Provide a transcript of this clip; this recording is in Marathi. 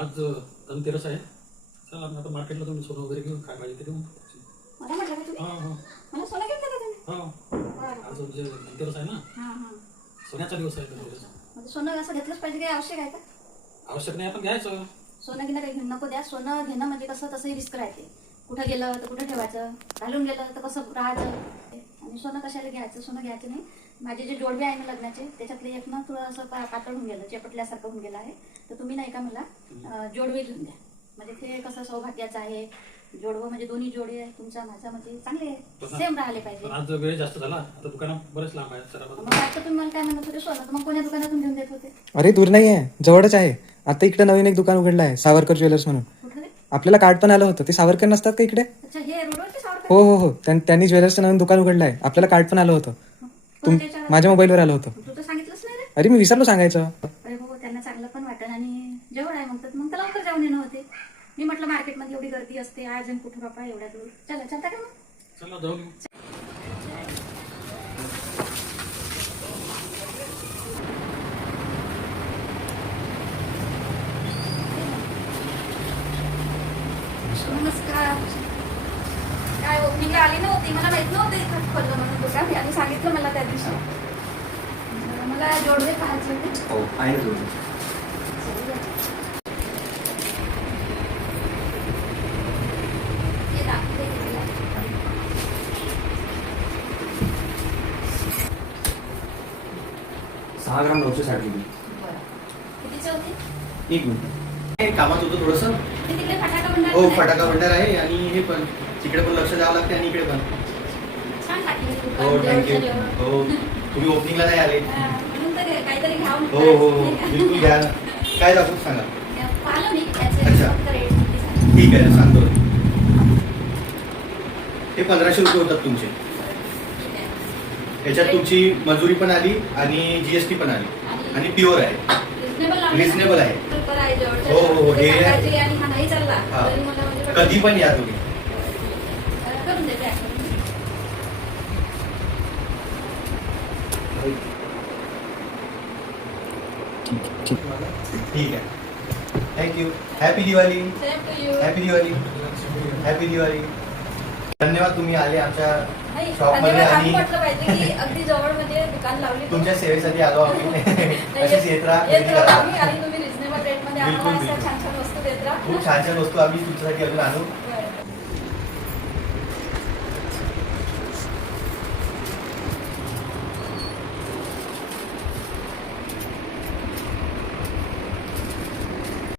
आज धनतेरस आहे. चला आता मार्केटला तुम्ही सोनं वगैरे घेऊन काय पाहिजे ते घेऊन. मला म्हटलं का तुम्ही? हां हां मला सोनं घेऊन देता तुम्ही? हो. आज म्हणजे धनतेरस आहे ना, हां हां. सोन्याचा दिवस आहे धनतेरस. म्हणजे सोनं असं घेतलंच पाहिजे काय आवश्यक आहे का? आवश्यक नाही, आपण घ्यायचं. सोनं घेणं काही नको द्या. सोनं घेणं म्हणजे कसं तसंही रिस्क राहते. कुठं गेलं तर कुठं ठेवायचं, घालून गेलं तर कसं राहायचं. आणि सोनं कशाला घ्यायचं? सोनं घ्यायचं नाही. माझे जे जोडवे आहे ना लग्नाचे त्याच्यातले एक ना थोडं असं पातळ होऊन गेलं, चेपटल्यासारखं होऊन गेलं आहे. तर तुम्ही नाही का मला जोडवे घेऊन द्या. म्हणजे ते कसं सौभाग्याचं आहे. जोडवं म्हणजे दोन्ही जोडे तुमचा माझा म्हणजे चांगले सेम राहिले पाहिजे. पण आज वेळ जास्त झाला, आता दुकानात बरेच लांब आहे सर. मग आता तुम्ही मला काय म्हणत होते सोनं, तर मग कोण्या दुकानातून घेऊन देत होते? अरे दूर नाही आहे, जवळच आहे. आता इकडे नवीन एक दुकान उघडलं आहे, सावरकर ज्वेलर्स म्हणून. कुठं रे? आपल्याला कार्ड पण आलं होतं. ते सावरकर नसतात का इकडे? अच्छा, हे रोडवरचे सावरकर? हो हो हो, त्यांनी ज्वेलर्सचं नवीन दुकान उघडलं आहे. आपल्याला कार्ड पण आलं होतं. कोणाच्या याच्यावर? माझ्या मोबाईलवर आलं होतं. तू तर सांगितलंच नाही रे. अरे मी विसरलो सांगायचं. अरे हो, त्यांना चांगलं पण वाटेल आणि जवळ आहे मग तर लवकर जाऊन येणं होते. मी म्हटलं मार्केटमध्ये एवढी गर्दी असते आज आणि कुठं बापा एवढ्या दूर. चला चालता का मग? चला जाऊन येऊ. नमस्कार. काय ओपनिंगला आली नव्हती, मला माहित नव्हतं इथं खोललं म्हणून दुकान. आणि सांगितलं मला त्या दिवशी. मला जोडवे पाहायचे होते. हो आहे ना तुम्ही. हे दाखवते तुला. 6 ग्राम 960 बरं. कितीचे होते? एक मिनिट कामात होतं थोडंसं. ते तिकडे फटाका भंडार हो पण आहे. फटाका भंडार आहे आणि हे पण तिकडे पण लक्ष द्यावं लागते आणि इकडे पण. छान वाटली दुकान. हो थँक्यू. जवळच्या जवळ. हो तुम्ही ओपनिंगला नाही आले. हा, म्हणून तर काहीतरी घ्यावं हो हो हो बिलकुल घ्या. काय दाखवू सांगा. पाहिलं मी त्याचे अच्छा. फक्त रेट किती सांगितले. ठीक आहे सांगतो. हे 1500 रुपये होतात तुमचे. ठीक आहे. याच्यात तुमची मजुरी पण आली आणि जीएसटी पण आली आणि प्युअर आहे. Reasonable आहे. बरोबर आहे, जवळच्या हो, हो, हो. जवळ. हे आहे. सकाळची आणि हा नाही चालला हा. तरी मला म्हणजे कधी पण या तुम्ही. करून देते आपण. ठीक आहे. Thank you. Happy Diwali. Same to you. Happy Diwali. Happy Diwali. धन्यवाद तुम्ही आले आमच्या नाही, शॉपमध्ये धन्यवाद. आणि आम्ही म्हटलं पाहिजे की अगदी जवळ म्हणजे दुकान लावली. तुमच्या सेवेसाठी आलो आम्ही. अशीच येत राहा. येत खरेदी राहू करा. आम्ही आणि तुम्ही रिजनेबल रेटमध्ये आम्हाला बिलकुल, अशा बिलकुल. छान छान वस्तू देत राहा. खूप छान छान वस्तू आम्ही तुमच्यासाठी अजून आणू. बरं.